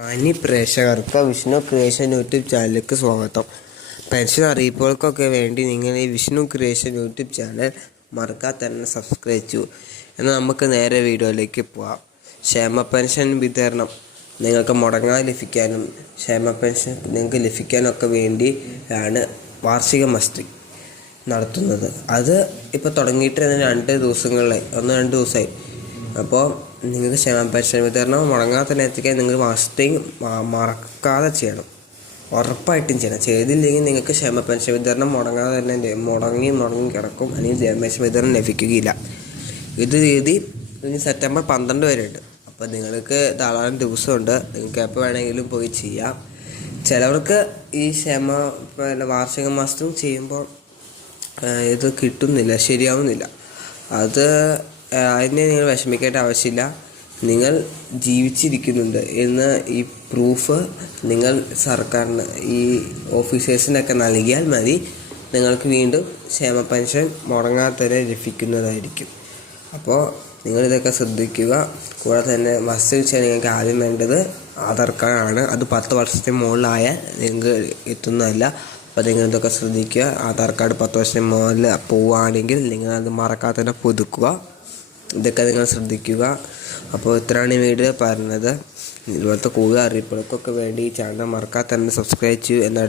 മാന്യ പ്രേക്ഷകർക്ക് Vishnu creation YouTube ചാനലിലേക്ക് സ്വാഗതം. പെൻഷൻ അറിയിപ്പുകൾക്കൊക്കെ വേണ്ടി നിങ്ങൾ ഈ വിഷ്ണു ക്രിയേഷൻ യൂട്യൂബ് ചാനൽ മറക്കാതെ തന്നെ സബ്സ്ക്രൈബ് ചെയ്യൂ. എന്നാൽ നമുക്ക് നേരെ വീഡിയോയിലേക്ക് പോവാം. ക്ഷേമ പെൻഷൻ വിതരണം നിങ്ങൾക്ക് മുടങ്ങാതെ ലഭിക്കാനും ക്ഷേമ പെൻഷൻ നിങ്ങൾക്ക് ലഭിക്കാനൊക്കെ വേണ്ടി ആണ് വാർഷിക മസ്തി നടത്തുന്നത്. അത് ഇപ്പോൾ തുടങ്ങിയിട്ട് തന്നെ രണ്ട് ദിവസങ്ങളിലായി. ഒന്ന് രണ്ട് ദിവസമായി. അപ്പോൾ നിങ്ങൾക്ക് ക്ഷമ പെൻഷൻ വിതരണം മുടങ്ങാതെ തന്നെ നിങ്ങൾ മാസത്തെയും മ- മറക്കാതെ ചെയ്യണം. ഉറപ്പായിട്ടും ചെയ്യണം. ചെയ്തില്ലെങ്കിൽ നിങ്ങൾക്ക് ക്ഷേമ പെൻഷൻ വിതരണം മുടങ്ങാതെ തന്നെ മുടങ്ങി മുടങ്ങി കിടക്കും. അല്ലെങ്കിൽ പെൻഷൻ വിതരണം ലഭിക്കുകയില്ല. ഇത് തീയതി സെപ്റ്റംബർ പന്ത്രണ്ട് വരെ ഉണ്ട്. അപ്പോൾ നിങ്ങൾക്ക് ധാരാളം ദിവസമുണ്ട്. നിങ്ങൾക്ക് എപ്പോൾ വേണമെങ്കിലും പോയി ചെയ്യാം. ചിലവർക്ക് ഈ ക്ഷമ വാർഷിക മാസത്തും ചെയ്യുമ്പോൾ ഇത് കിട്ടുന്നില്ല. ശരിയാവുന്നില്ല. അത് അതിനെ നിങ്ങൾ വിഷമിക്കേണ്ട ആവശ്യമില്ല. നിങ്ങൾ ജീവിച്ചിരിക്കുന്നുണ്ട് എന്ന് ഈ പ്രൂഫ് നിങ്ങൾ സർക്കാരിന് ഈ ഓഫീസേഴ്സിനൊക്കെ നൽകിയാൽ മതി. നിങ്ങൾക്ക് വീണ്ടും ക്ഷേമ പെൻഷൻ മുടങ്ങാത്തവരെ ലഭിക്കുന്നതായിരിക്കും. അപ്പോൾ നിങ്ങളിതൊക്കെ ശ്രദ്ധിക്കുക. കൂടാതെ തന്നെ വസ്തു വെച്ചാൽ നിങ്ങൾക്ക് ആദ്യം വേണ്ടത് ആധാർ കാർഡാണ്. അത് പത്ത് വർഷത്തിന് മുകളിലായാൽ നിങ്ങൾക്ക് എത്തുന്നതല്ല. അപ്പോൾ നിങ്ങൾ ഇതൊക്കെ ശ്രദ്ധിക്കുക. ആധാർ കാർഡ് പത്ത് വർഷത്തിന് മുകളിൽ പോവുകയാണെങ്കിൽ നിങ്ങൾ അത് മറക്കാതെ തന്നെ പുതുക്കുക. ഇതൊക്കെ നിങ്ങൾ ശ്രദ്ധിക്കുക. അപ്പോൾ ഇത്രയാണ് ഈ വീഡിയോ പറഞ്ഞത് ഇതുപോലത്തെ കൂടുതൽ അറിയിപ്പുകൾക്കൊക്കെ വേണ്ടി ഈ ചാനൽ മറക്കാതെ തന്നെ സബ്സ്ക്രൈബ് ചെയ്യൂ എന്നാണ്